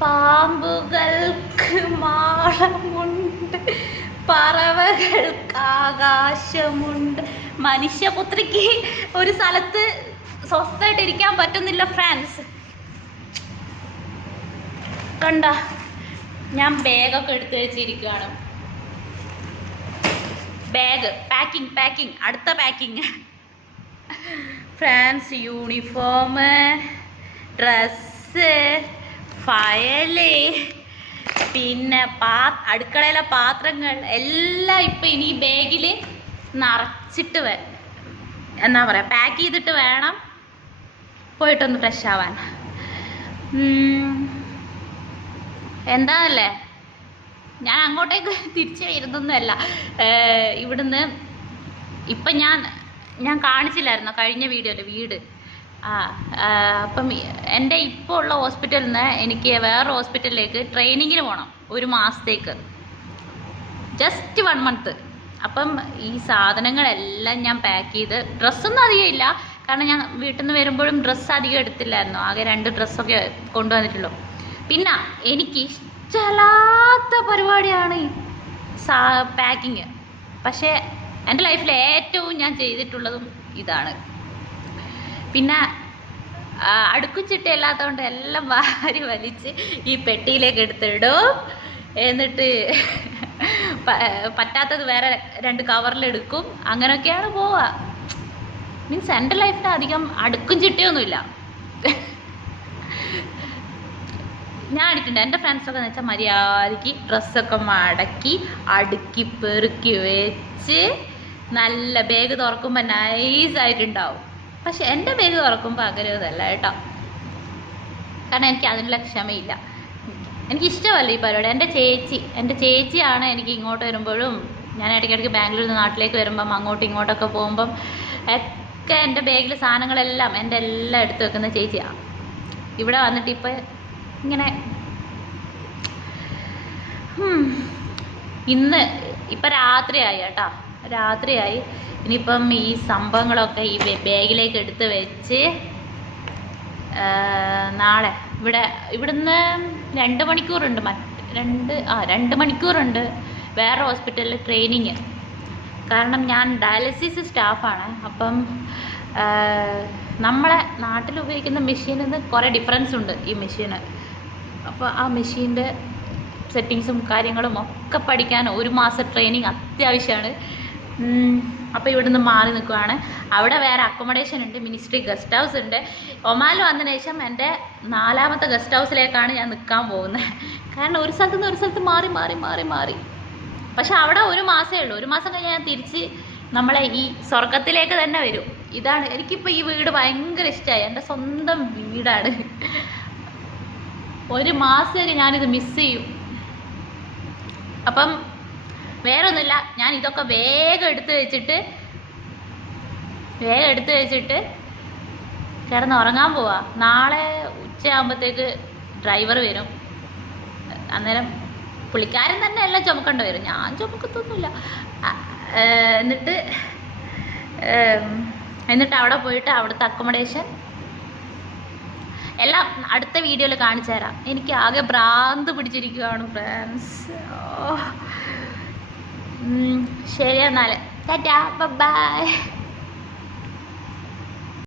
പാമ്പുകൾക്ക് മാളമുണ്ട് പറവകൾക്ക് ആകാശമുണ്ട് മനുഷ്യപുത്രിക്ക് ഒരു സ്ഥലത്ത് സ്വസ്ഥമായിട്ട് ഇരിക്കാൻ പറ്റുന്നില്ല ഫ്രാൻസ് കണ്ട? ഞാൻ ബാഗൊക്കെ എടുത്ത് വെച്ചിരിക്കുകയാണ് ബാഗ് പാക്കിംഗ് പാക്കിംഗ് അടുത്ത പാക്കിംഗ് ഫ്രാൻസ് യൂണിഫോം ഡ്രസ്സ് ഫയൽ. പിന്നെ പാ അടുക്കളയിലെ പാത്രങ്ങൾ എല്ലാം ഇപ്പം ഇനി ബാഗിൽ നിറച്ചിട്ട് വേ എന്നാ പറയുക പാക്ക് ചെയ്തിട്ട് വേണം പോയിട്ടൊന്ന് ഫ്രഷ് ആവാൻ. എന്താ എന്താണല്ലേ? ഞാൻ അങ്ങോട്ടേക്ക് തിരിച്ചു വരുന്നൊന്നുമല്ല. ഇവിടുന്ന് ഇപ്പം ഞാൻ ഞാൻ കാണിച്ചില്ലായിരുന്നോ? കഴിഞ്ഞ വീഡിയോയിൽ വീട്. ആ അപ്പം എന്റെ ഇപ്പോൾ ഉള്ള ഹോസ്പിറ്റലിൽ നിന്ന് എനിക്ക് വേറെ ഹോസ്പിറ്റലിലേക്ക് ട്രെയിനിങ്ങിന് പോകണം ഒരു മാസത്തേക്ക്. ജസ്റ്റ് വൺ മന്ത് അപ്പം ഈ സാധനങ്ങളെല്ലാം ഞാൻ പാക്ക് ചെയ്ത് ഡ്രസ്സൊന്നും അധികം ഇല്ല. കാരണം ഞാൻ വീട്ടിൽ നിന്ന് വരുമ്പോഴും ഡ്രസ്സ് അധികം എടുത്തില്ലായിരുന്നു. ആകെ രണ്ട് ഡ്രസ്സൊക്കെ കൊണ്ടുവന്നിട്ടുള്ളൂ. പിന്നെ എനിക്ക് ഇഷ്ടമല്ലാത്ത പരിപാടിയാണ് സാ പാക്കിങ് പക്ഷേ എന്റെ ലൈഫിൽ ഏറ്റവും ഞാൻ ചെയ്തിട്ടുള്ളതും ഇതാണ്. പിന്നെ അടുക്കും ചിട്ടയില്ലാത്തതുകൊണ്ട് എല്ലാം വാരി വലിച്ച് ഈ പെട്ടിയിലേക്ക് എടുത്തിടും. എന്നിട്ട് പറ്റാത്തത് വേറെ രണ്ട് കവറിലെടുക്കും. അങ്ങനെയൊക്കെയാണ് പോവുക മീൻസ് എന്റെ ലൈഫിൽ അധികം അടുക്കും ചിട്ടയൊന്നുമില്ല ഞാൻ അടിക്കുന്നുണ്ട് എന്റെ ഫ്രണ്ട്സൊക്കെ എന്ന് വെച്ചാൽ മര്യാദയ്ക്ക് ഡ്രസ്സൊക്കെ മടക്കി അടുക്കി പെറുക്കി വെച്ച് നല്ല ബാഗ് തുറക്കുമ്പോൾ നൈസായിട്ടുണ്ടാവും പക്ഷെ എന്റെ പേര് തുറക്കുമ്പോൾ അങ്ങനെ ഒന്നല്ല കേട്ടോ. കാരണം എനിക്ക് അതിനുള്ള ക്ഷമയില്ല. എനിക്ക് ഇഷ്ടമല്ല ഈ പരിപാടി. എന്റെ ചേച്ചി എന്റെ ചേച്ചിയാണ് എനിക്ക് ഇങ്ങോട്ട് വരുമ്പോഴും ഞാൻ ഇടയ്ക്കിടയ്ക്ക് ബാംഗ്ലൂരിൽ നിന്ന് നാട്ടിലേക്ക് വരുമ്പം അങ്ങോട്ടും ഇങ്ങോട്ടൊക്കെ പോകുമ്പം ഒക്കെ എന്റെ ബാഗിൽ സാധനങ്ങളെല്ലാം എന്റെ എല്ലാം എടുത്ത് വെക്കുന്ന ചേച്ചിയാണ് ഇവിടെ വന്നിട്ട് ഇപ്പം ഇങ്ങനെ. ഇന്ന് ഇപ്പം രാത്രിയായി കേട്ടോ. രാത്രിയായി. ഇനിയിപ്പം ഈ സംഭവങ്ങളൊക്കെ ഈ ബാഗിലേക്ക് എടുത്ത് വെച്ച് നാളെ ഇവിടെ ഇവിടുന്ന് രണ്ട് മണിക്കൂറുണ്ട് രണ്ട് ആ രണ്ട് മണിക്കൂറുണ്ട് വേറെ ഹോസ്പിറ്റലിൽ ട്രെയിനിങ്. കാരണം ഞാൻ ഡയാലിസിസ് സ്റ്റാഫാണ്. അപ്പം നമ്മളെ നാട്ടിൽ ഉപയോഗിക്കുന്ന മെഷീനിൽ നിന്ന് കുറേ ഡിഫറൻസ് ഉണ്ട് ഈ മെഷീന്. അപ്പോൾ ആ മെഷീന്റെ സെറ്റിങ്സും കാര്യങ്ങളും ഒക്കെ പഠിക്കാൻ ഒരു മാസം ട്രെയിനിങ് അത്യാവശ്യമാണ്. അപ്പോൾ ഇവിടുന്ന് മാറി നിൽക്കുവാണ്. അവിടെ വേറെ അക്കോമഡേഷൻ ഉണ്ട് മിനിസ്ട്രി ഗസ്റ്റ് ഹൗസ് ഉണ്ട്. ഒമാൽ വന്നതിന് ശേഷം എന്റെ നാലാമത്തെ ഗസ്റ്റ് ഹൗസിലേക്കാണ് ഞാൻ നിൽക്കാൻ പോകുന്നത്. കാരണം ഒരു സ്ഥലത്ത് നിന്ന് ഒരു സ്ഥലത്ത് മാറി മാറി മാറി മാറി. പക്ഷെ അവിടെ ഒരു മാസമേ ഉള്ളൂ. ഒരു മാസം കഴിഞ്ഞാൽ ഞാൻ തിരിച്ച് നമ്മളെ ഈ സ്വർഗത്തിലേക്ക് തന്നെ വരും. ഇതാണ് എനിക്കിപ്പോൾ ഈ വീട് ഭയങ്കര ഇഷ്ടമായി എന്റെ സ്വന്തം വീടാണ്. ഒരു മാസമൊക്കെ ഞാനിത് മിസ് ചെയ്യും. അപ്പം വേറെ ഒന്നുമില്ല ഞാൻ ഇതൊക്കെ വേഗം എടുത്ത് വെച്ചിട്ട് വേഗം എടുത്ത് വെച്ചിട്ട് കിടന്ന് ഉറങ്ങാൻ പോവാ. നാളെ ഉച്ചയാകുമ്പോഴത്തേക്ക് ഡ്രൈവർ വരും. അന്നേരം പുള്ളിക്കാരൻ തന്നെ എല്ലാം ചുമക്കേണ്ടി വരും. ഞാൻ ചുമക്കത്തൊന്നുമില്ല. എന്നിട്ട് എന്നിട്ട് അവിടെ പോയിട്ട് അവിടുത്തെ അക്കോമഡേഷൻ എല്ലാം അടുത്ത വീഡിയോയിൽ കാണിച്ചു തരാം എനിക്ക് ആകെ ഭ്രാന്ത് പിടിച്ചിരിക്കുകയാണ് ഫ്രണ്ട്സ് ശരി എന്നാൽ ബൈ.